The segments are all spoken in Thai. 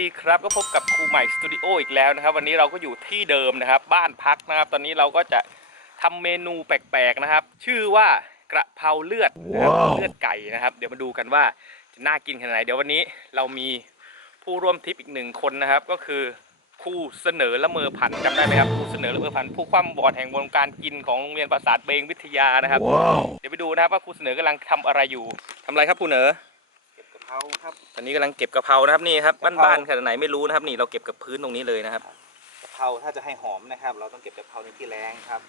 ดีครับก็พบกับครูใหม่สตูดิโออีกแล้วนะครับ วันนี้เราก็อยู่ที่เดิมนะครับ บ้านพักนะครับ ตอนนี้เราก็จะทำเมนูแปลกๆนะครับ ชื่อว่ากระเพราเลือดนะครับว้าวเลือดไก่นะครับ เดี๋ยวมาดูกันว่าจะน่ากินขนาดไหนเดี๋ยววันนี้เรามีผู้ร่วมทริปอีกหนึ่งคนนะครับ ก็คือครูเสนอละเมอพันธ์จำได้ไหมครับครูเสนอละเมอพันธ์ผู้คว่ำบอดแห่งวงการกินของโรงเรียนประสาทเบงวิทยานะครับ Wow. เดี๋ยวไปดูนะครับว่าครูเสนอกำลังทำอะไรอยู่ทำอะไรครับครูเหนอ เก็บกะเพราครับ ตอนนี้กำลังเก็บกะเพรานะครับนี่ครับกะเพรา บ้านๆขนาดไหนไม่รู้นะครับนี่เราเก็บกับพื้นตรงนี้เลยนะครับ กะเพราถ้าจะให้หอมนะครับ เราต้องเก็บกะเพราในที่แรงครับ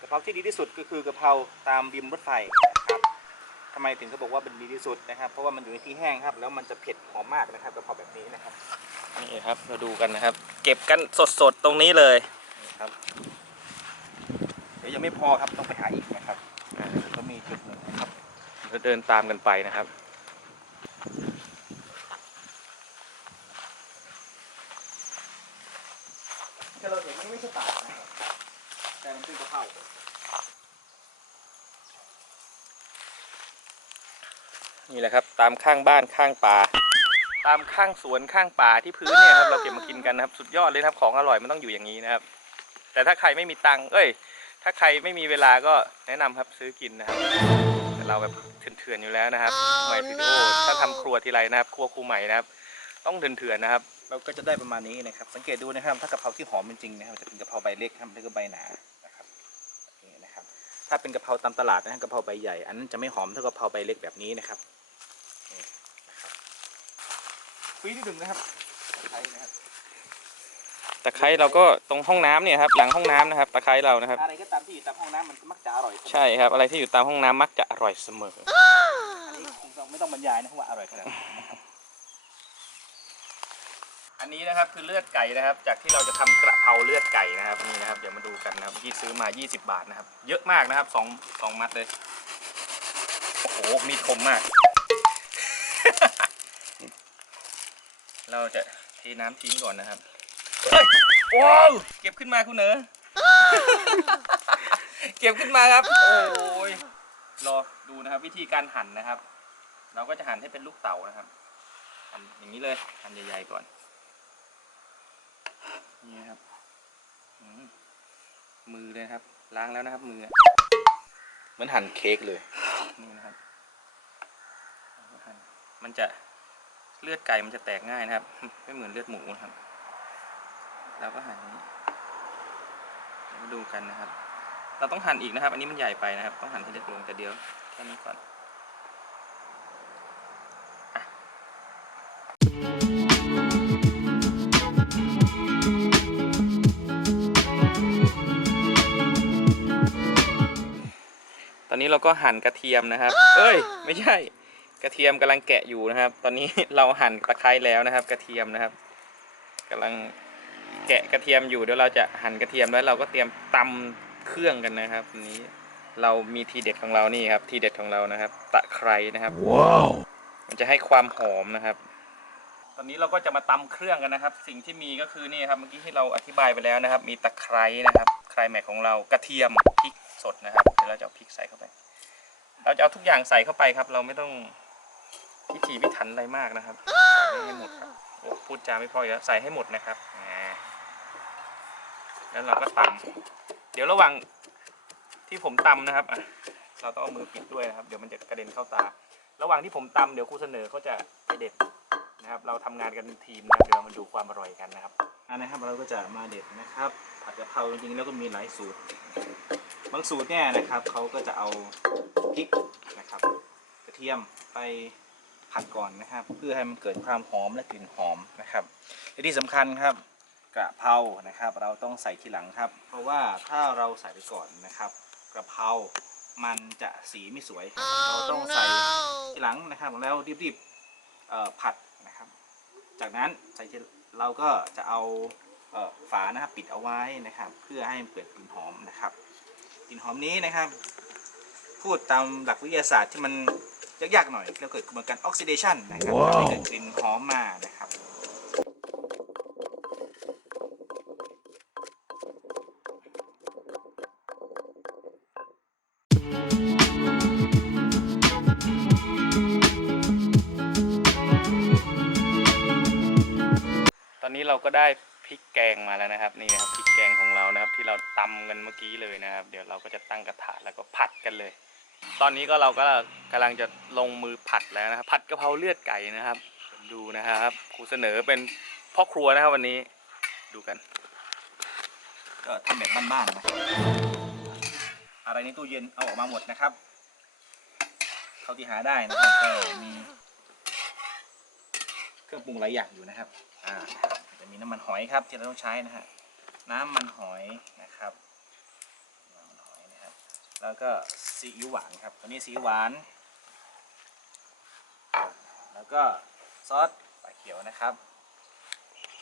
กะเพราที่ดีที่สุดก็คือกะเพราตามริมรถไฟครับทำไมถึงเขาบอกว่าเป็นดีที่สุดนะครับ เพราะว่ามันอยู่ในที่แห้งครับ แล้วมันจะเผ็ดหอมมากนะครับกะเพราแบบนี้นะครับ นี่ครับเราดูกันนะครับ เก็บกันสดๆตรงนี้เลยนี่ครับเดี๋ยวยังไม่พอครับต้องไปหาอีกนะครับก็มีจุดหนึ่งนะครับ เราเดินตามกันไปนะครับ ที่เราเห็นนี่ไม่ใช่ป่านะครับแต่มันคือกะเพรา นี่แหละครับ ตามข้างบ้านข้างป่า ตามข้างสวนข้างป่าที่พื้นเนี่ยครับเราเก็บมากินกันนะครับ สุดยอดเลยนะครับของอร่อยมันต้องอยู่อย่างนี้นะครับ แต่ถ้าใครไม่มีตังค์เอ้ย ถ้าใครไม่มีเวลาก็แนะนำครับซื้อกินนะครับแต่เราแบบเถื่อนๆอยู่แล้วนะครับใหม่ฟิโอถ้าทำครัวทีไรนะครับ ครัวครูใหม่นะครับ ต้องเถื่อนๆนะครับเราก็จะได้ประมาณนี้นะครับ สังเกตดูนะครับ ถ้ากะเพราที่หอมจริงๆนะครับจะเป็นกะเพราใบเล็กครับแล้วก็ใบหนานะครับนี่นะครับ ถ้าเป็นกะเพราตามตลาดนะครับกะเพราใบใหญ่ อันนั้นจะไม่หอมเท่ากะเพราใบเล็กแบบนี้นะครับนี่นะครับ คุยนิดหนึ่งนะครับใช้นะครับตะไคร้เราก็ตรงห้องน้ำเนี่ยครับหลังห้องน้ำนะครับตะไคร้เรานะครับ อะไรก็ตามที่อยู่ตามห้องน้ำมันมักจะอร่อยเสมอใช่ครับ อะไรที่อยู่ตามห้องน้ำมักจะอร่อยเสมอ อันนี้คงต้องไม่ต้องบรรยายนะครับว่าอร่อยขนาดไหนนะครับอันนี้นะครับคือเลือดไก่นะครับ จากที่เราจะทำกระเพราเลือดไก่นะครับนี่นะครับเดี๋ยวมาดูกันนะครับที่ซื้อมา 20 บาทนะครับ เยอะมากนะครับสองสองมัดเลยโอ้โหมีดคมมาก เราจะเทน้ำทิ้งก่อนนะครับเฮ้ยว้าวเก็บขึ้นมาคุณเหนอเก็บขึ้นมาครับ โอ้ยรอดูนะครับ วิธีการหั่นนะครับ เราก็จะหั่นให้เป็นลูกเต๋านะครับหั่นอย่างนี้เลยหั่นใหญ่ๆก่อนนี่นะครับอืมมือเลยนะครับ ล้างแล้วนะครับ มือเหมือนหั่นเค้กเลยนี่นะครับแล้วก็หั่นมันจะ เลือดไก่มันจะแตกง่ายนะครับ ไม่เหมือนเลือดหมูนะครับเราก็หั่นนี้มาดูกันนะครับ เราต้องหั่นอีกนะครับ อันนี้มันใหญ่ไปนะครับ ต้องหั่นให้เล็กลงแต่เดียวแค่นี้ก่อนตอนนี้เราก็หั่นกระเทียมนะครับ เอ้ย ไม่ใช่ กระเทียมกำลังแกะอยู่นะครับ ตอนนี้เราหั่นตะไคร้แล้วนะครับ กระเทียมนะครับกำลังแกะกระเทียมอยู่เดี๋ยวเราจะหั่นกระเทียมแล้วเราก็เตรียมตำเครื่องกันนะครับวันนี้เรามีทีเด็ดของเรานี่ครับ ทีเด็ดของเรานะครับ ตะไคร้นะครับ Wow. มันจะให้ความหอมนะครับ ตอนนี้เราก็จะมาตำเครื่องกันนะครับ สิ่งที่มีก็คือนี่ครับเมื่อกี้ที่เราอธิบายไปแล้วนะครับ มีตะไคร้นะครับไคร้แม็กของเรากระเทียมพริกสดนะครับเดี๋ยวเราจะเอาพริกใส่เข้าไป เราจะเอาทุกอย่างใส่เข้าไปครับ เราไม่ต้อง พิถีพิถันอะไรมากนะครับใส่ให้หมดครับโอ้พูดจาไม่พออีกแล้วใส่ให้หมดนะครับแล้วเราก็ตำเดี๋ยวระหว่างที่ผมตำนะครับเราต้องเอามือปิดด้วยนะครับ เดี๋ยวมันจะกระเด็นเข้าตา ระหว่างที่ผมตำเดี๋ยวครูเสนอเขาจะไปเด็ดนะครับ เราทำงานกันเป็นทีมนะเดี๋ยวเรามาดูความอร่อยกันนะครับอันนะครับเราก็จะมาเด็ดนะครับ ผัดกะเพราจริงๆแล้วก็มีหลายสูตร บางสูตรเนี่ยนะครับเขาก็จะเอาพริกนะครับ กระเทียมไป ผัดก่อนนะครับ เพื่อให้มันเกิดความหอมและกลิ่นหอมนะครับและที่สำคัญครับกระเพรานะครับ เราต้องใส่ทีหลังครับ เพราะว่าถ้าเราใส่ไปก่อนนะครับกระเพรามันจะสีไม่สวย เราต้องใส่ทีหลังนะครับ แล้วรีบๆเอ่อผัดนะครับ จากนั้นใส่ทีเราก็จะเอาเอ่อฝานะครับปิดเอาไว้นะครับ เพื่อให้มันเกิดกลิ่นหอมนะครับกลิ่นหอมนี้นะครับ พูดตามหลักวิทยาศาสตร์ที่มัน ยากๆหน่อยเราเกิดกระบวนการออกซิเดชันนะครับว้าวทำให้เกิดกลิ่นหอมมานะครับเราก็ได้พริกแกงมาแล้วนะครับนี่นะครับพริกแกงของเรานะครับ ที่เราตำกันเมื่อกี้เลยนะครับ เดี๋ยวเราก็จะตั้งกระทะแล้วก็ผัดกันเลย ตอนนี้ก็เราก็กำลังจะลงมือผัดแล้วนะครับ ผัดกะเพราเลือดไก่นะครับดูนะครับครูเสนอเป็นพ่อครัวนะครับวันนี้ดูกัน ก็ทำแบบบ้านๆนะอะไรในตู้เย็นเอาออกมาหมดนะครับเท่าที่หาได้นะครับก็มีเครื่องปรุงหลายอย่างอยู่นะครับ อ่า จะมีน้ำมันหอยครับที่เราต้องใช้นะฮะ น้ำมันหอยนะครับน้ำมันหอยนะครับ แล้วก็ซีอิ๊วหวานครับตัวนี้ซีอิ๊วหวาน แล้วก็ซอสปลาเขียวนะครับ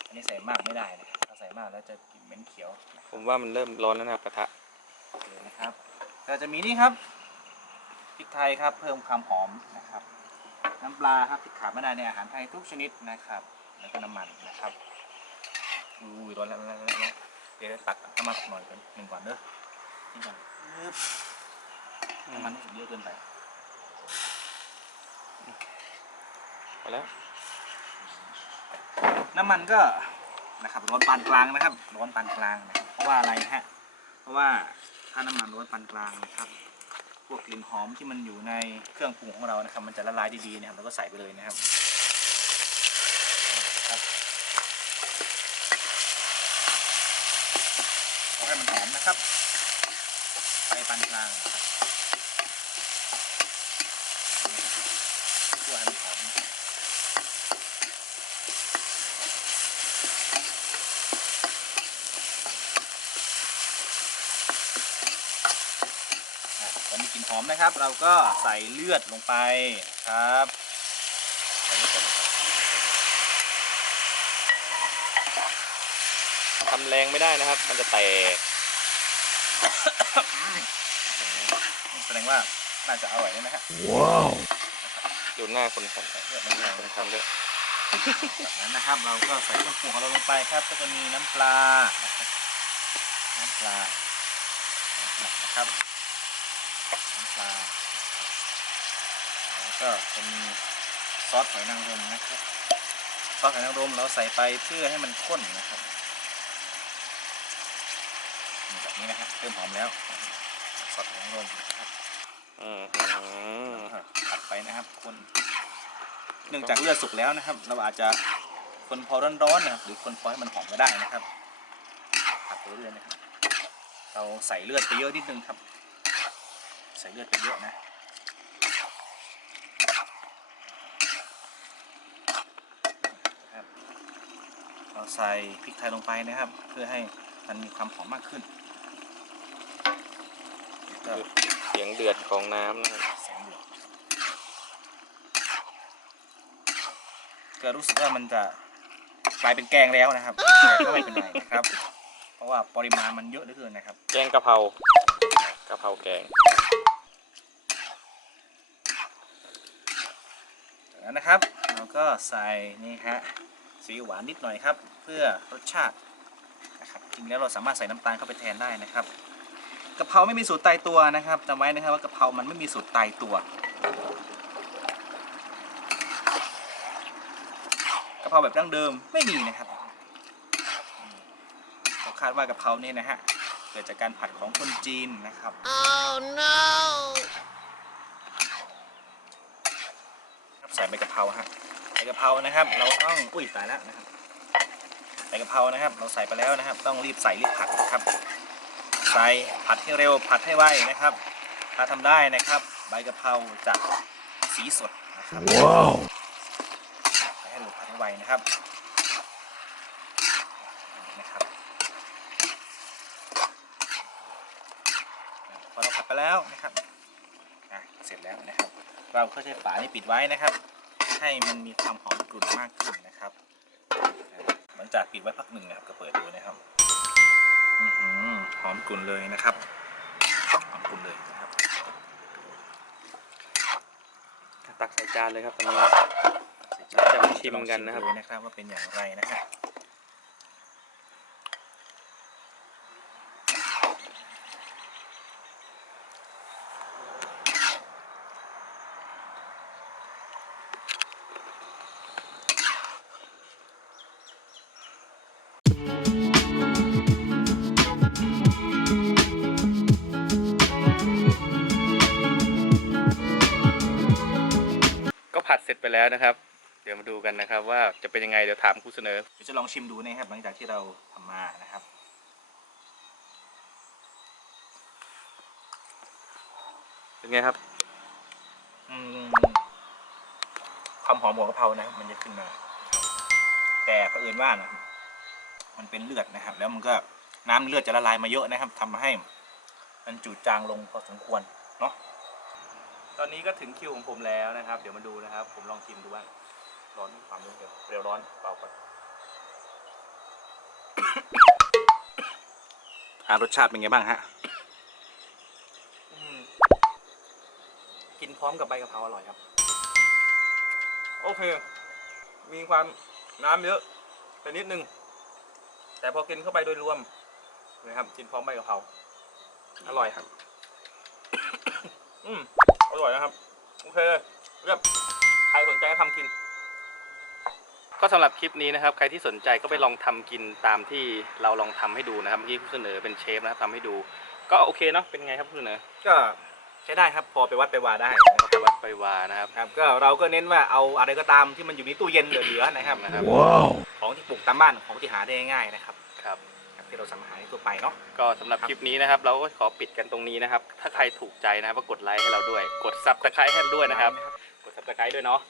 อันนี้ใส่มากไม่ได้นะครับถ้าใส่มากแล้วจะกลิ่นเหม็นเขียวนะครับผมว่ามันเริ่มร้อนแล้วนะครับกระทะโอเคนะครับก็จะมีนี่ครับพริกไทยครับเพิ่มความหอมนะครับ น้ำปลาครับที่ขาดไม่ได้ในอาหารไทยทุกชนิดนะครับ แล้วก็น้ำมันนะครับอุ้ยร้อนแล้วร้อนแล้วร้อนแล้วเดี๋ยวตักน้ำมันออกหน่อยก่อนหนึ่งก่อนเด้อนี่ก่อนปึ๊บน้ำ มันรู้สึกเยอะเกินไปพอแล้ว น้ำมันก็นะครับร้อนปานกลางนะครับร้อนปานกลางนะครับเพราะว่าอะไรนะฮะเพราะว่าถ้าน้ำมันร้อนปานกลางนะครับ พวกกลิ่นหอมที่มันอยู่ในเครื่องปรุงของเรานะครับ มันจะละลายดีๆนะครับเราก็ใส่ไปเลยนะครับครับเอให้มันหอมนะครับไฟปานกลางนะครับคั่วให้มันหอมนะครับอะพอ มีกลิ่นหอมนะครับ เราก็ใส่เลือดลงไปนะครับใส่เลือดก่อนนะครับทำแรงไม่ได้นะครับ มันจะแตกแสดงว่าน่าจะอร่อยแล้วนะฮะดูหน้าคนทใส่เลือดลงไปำคนทำด้วยจากนั้นนะครับ เราก็ใส่เครื่องปรุงของเราลงไปครับ ก็จะมีน้ำปลานะครับน้ำปลานะครับ น้ำปลาแล้วก็จะมีซอสหอยนางรมนะครับ ซอสหอยนางรมเราใส่ไปเพื่อให้มันข้นนะครับแบบนี้นะครับเริ่มหอมแล้ว ซอสหอยนางรมนะครับอืมผัดไปนะครับคนเนื่องจากเลือดสุกแล้วนะครับ เราอาจจะคนพอร้อนๆนะครับ หรือคนพอให้มันหอมก็ได้นะครับผัดไปเรื่อยๆนะครับ เราใส่เลือดไปเยอะนิดนึงครับ ส่เลือดไปเยอะนะนะครับเราใส่พริกไทยลงไปนะครับ เพื่อให้มันมีความหอมมากขึ้นก็เสียงเดือดของน้ำนะครับแสงเดือดก็รู้สึกว่ามันจะกลายเป็นแกงแล้วนะครับแต่ก็ไม่เป็นไรนะครับ เพราะว่าปริมาณมันเยอะเหลือเกินนะครับ แกงกะเพรากะเพราแกง จากนั้นนะครับ เราก็ใส่นี่ฮะสีอิ๊วหวานนิดหน่อยครับ เพื่อรสชาตินะครับจริงแล้วเราสามารถใส่น้ำตาลเข้าไปแทนได้นะครับกะเพราไม่มีสูตรตายตัวนะครับจำไว้นะครับว่ากะเพรามันไม่มีสูตรตายตัวกะเพราแบบดั้งเดิมไม่มีนะครับเราคาดว่ากะเพราเนี่ยนะฮะเกิดจากการผัดของคนจีนนะครับ Oh no! ครับ ใส่ใบกะเพราฮะใบกะเพรานะครับ เราต้องอุ้ยตายแล้วนะครับใบกะเพรานะครับ เราใส่ไปแล้วนะครับ ต้องรีบใส่รีบผัดนะครับ ใส่ผัดให้เร็วผัดให้ไวนะครับ ถ้าทำได้นะครับ ใบกะเพราจะสีสดนะครับว้าวผัดให้เร็วผัดให้ไวนะครับนะครับพอเราผัดไปแล้วนะครับอะเสร็จแล้วนะครับ เราก็ใช้ฝานี่ปิดไว้นะครับ ให้มันมีความหอมกลุ่นมากขึ้นนะครับอ่าหลังจากปิดไว้พักหนึ่งนะครับก็เปิดดูนะครับอื้อหือหอมกลุ่นเลยนะครับหอมกลุ่นเลยนะครับ ตักใส่จานเลยครับตอนนี้เสร็จแล้วจะมาชิมกันนะครับลองชิมดูนะครับว่าเป็นอย่างไรนะฮะไแล้วนะครับ เดี๋ยวมาดูกันนะครับ ว่าจะเป็นยังไงเดี๋ยวถามครูเสนอเดี๋ยวจะลองชิมดูนะครับ หลังจากที่เราทำมานะครับเป็นไงครับอืมความหอมหัวกะเพรานะครับมันจะขึ้นมา แต่เผอิญว่านะมันเป็นเลือดนะครับ แล้วมันก็น้ำเลือดจะละลายมาเยอะนะครับทำให้ มันจืดจางลงพอสมควรเนาะ ตอนนี้ก็ถึงคิวของผมแล้วนะครับ เดี๋ยวมาดูนะครับ ผมลองชิมดูบ้างร้อนความร้อนเดี๋ยวเร็วร้อนเปล่าก่อนอ่ารสชาติเป็นไงบ้างฮะอืมกินพร้อมกับใบกะเพราอร่อยครับ โอเค มีความน้ำเยอะไปนิดนึง แต่พอกินเข้าไปโดยรวมนะครับ กินพร้อมใบกะเพราอร่อยครับ อืม อร่อยนะครับ โอเคเรียบใครสนใจก็ทำกิน ก็สำหรับคลิปนี้นะครับ ใครที่สนใจก็ไปลองทำกินตามที่เราลองทำให้ดูนะครับเมื่อกี้ผู้เสนอเป็นเชฟนะครับทำให้ดู ก็โอเคเนาะเป็นไงครับผู้เสนอก็ใช้ได้ครับพอไปวัดไปวาได้นะครับไปวัดไปวานะครับครับ ก็เราก็เน้นว่าเอาอะไรก็ตามที่มันอยู่ในตู้เย็นเหลือๆนะครับนะครับของที่ปลูกตามบ้านของที่หาได้ง่ายๆนะครับครับครับ ที่เราสั่งอาหารทั่วไปเนาะก็สำหรับคลิปนี้นะครับ เราก็ขอปิดกันตรงนี้นะครับ ถ้าใครถูกใจนะครับก็กดไลค์ให้เราด้วย กดซับสไครต์ให้เราด้วยนะครับ กดซับสไครต์ด้วยเนาะ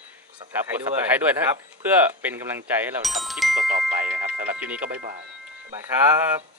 ครับกดซับสไครต์ด้วยนะครับ เพื่อเป็นกำลังใจให้เราทำคลิปต่อๆไปนะครับสำหรับคลิปนี้ก็บ๊ายบาย บ๊ายบายครับ